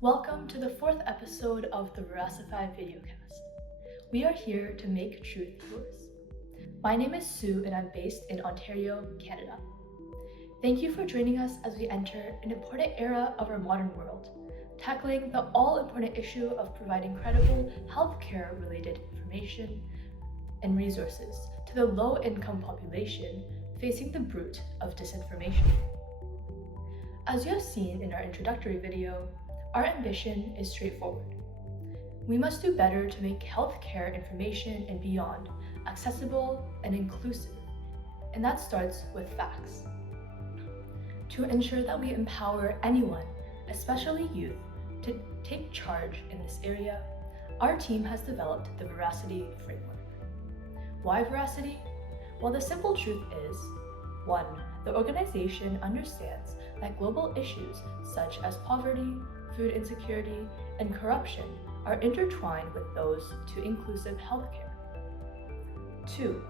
Welcome to the fourth episode of the Veracify Videocast. We are here to make truth yours. My name is Sue and I'm based in Ontario, Canada. Thank you for joining us as we enter an important era of our modern world, tackling the all-important issue of providing credible healthcare-related information and resources to the low-income population facing the brunt of disinformation. As you have seen in our introductory video, our ambition is straightforward. We must do better to make healthcare information and beyond accessible and inclusive, and that starts with facts. To ensure that we empower anyone, especially youth, to take charge in this area, our team has developed the VERACITY Framework. Why Veracity? Well, the simple truth is, 1. The organization understands that global issues such as poverty, food insecurity, and corruption are intertwined with those to inclusive healthcare. 2.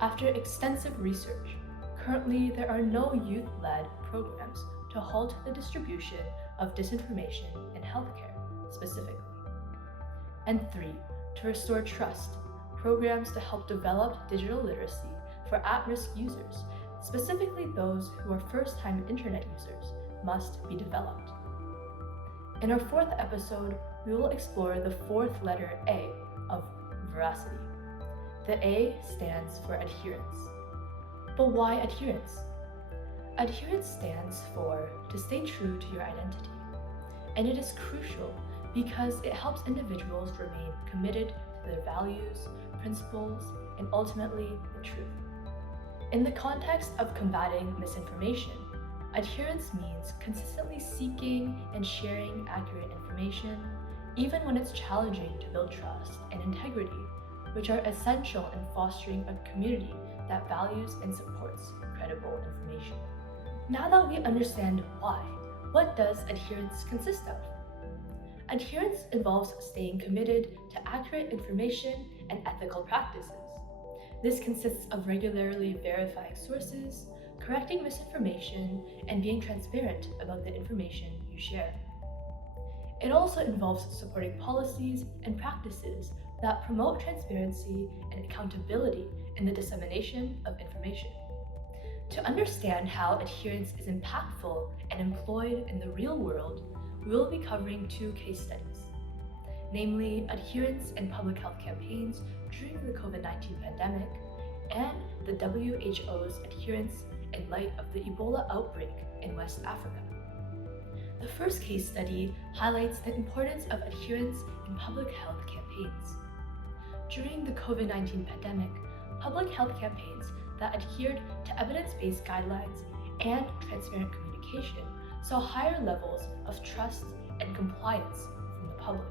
After extensive research, currently there are no youth-led programs to halt the distribution of disinformation in healthcare specifically. And 3. To restore trust, programs to help develop digital literacy for at-risk users, specifically those who are first-time internet users, must be developed. In our fourth episode, we will explore the fourth letter A of veracity. The A stands for adherence. But why adherence? Adherence stands for to stay true to your identity, and it is crucial because it helps individuals remain committed to their values, principles, and ultimately the truth. In the context of combating misinformation, adherence means consistently seeking and sharing accurate information, even when it's challenging to build trust and integrity, which are essential in fostering a community that values and supports credible information. Now that we understand why, what does adherence consist of? Adherence involves staying committed to accurate information and ethical practices. This consists of regularly verifying sources, correcting misinformation, and being transparent about the information you share. It also involves supporting policies and practices that promote transparency and accountability in the dissemination of information. To understand how adherence is impactful and employed in the real world, we will be covering two case studies, namely adherence in public health campaigns during the COVID-19 pandemic and the WHO's adherence in light of the Ebola outbreak in West Africa. The first case study highlights the importance of adherence in public health campaigns. During the COVID-19 pandemic, public health campaigns that adhered to evidence-based guidelines and transparent communication saw higher levels of trust and compliance from the public.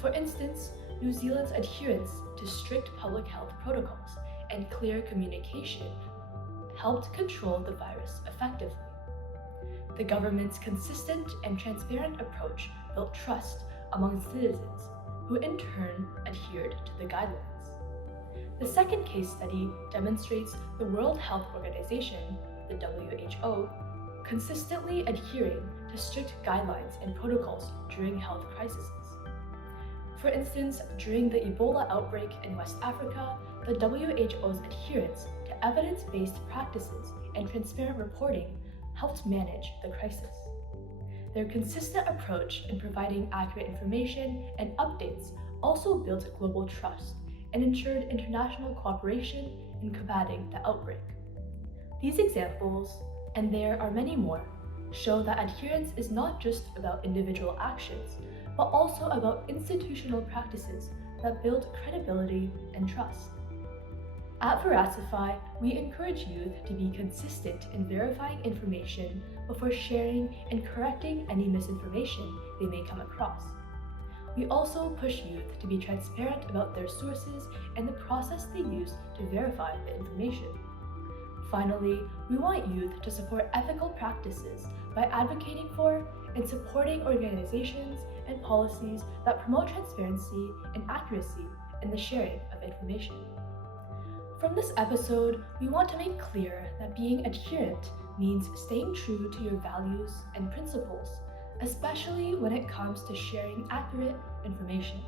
For instance, New Zealand's adherence to strict public health protocols and clear communication helped control the virus effectively. The government's consistent and transparent approach built trust among citizens, who in turn adhered to the guidelines. The second case study demonstrates the World Health Organization, the WHO, consistently adhering to strict guidelines and protocols during health crises. For instance, during the Ebola outbreak in West Africa, the WHO's adherence to evidence-based practices and transparent reporting helped manage the crisis. Their consistent approach in providing accurate information and updates also built global trust and ensured international cooperation in combating the outbreak. These examples, and there are many more, show that adherence is not just about individual actions, but also about institutional practices that build credibility and trust. At Veracify, we encourage youth to be consistent in verifying information before sharing and correcting any misinformation they may come across. We also push youth to be transparent about their sources and the process they use to verify the information. Finally, we want youth to support ethical practices by advocating for and supporting organizations and policies that promote transparency and accuracy in the sharing of information. From this episode, we want to make clear that being adherent means staying true to your values and principles especially when it comes to sharing accurate information.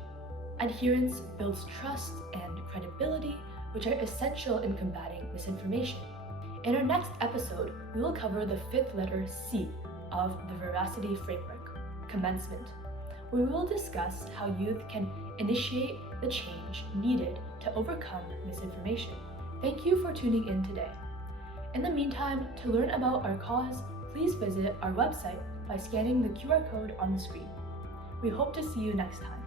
Adherence builds trust and credibility, which are essential in combating misinformation. In our next episode, we will cover the fifth letter C of the VERACITY Framework, commencement, where we will discuss how youth can initiate the change needed to overcome misinformation. Thank you for tuning in today. In the meantime, to learn about our cause, please visit our website by scanning the QR code on the screen. We hope to see you next time.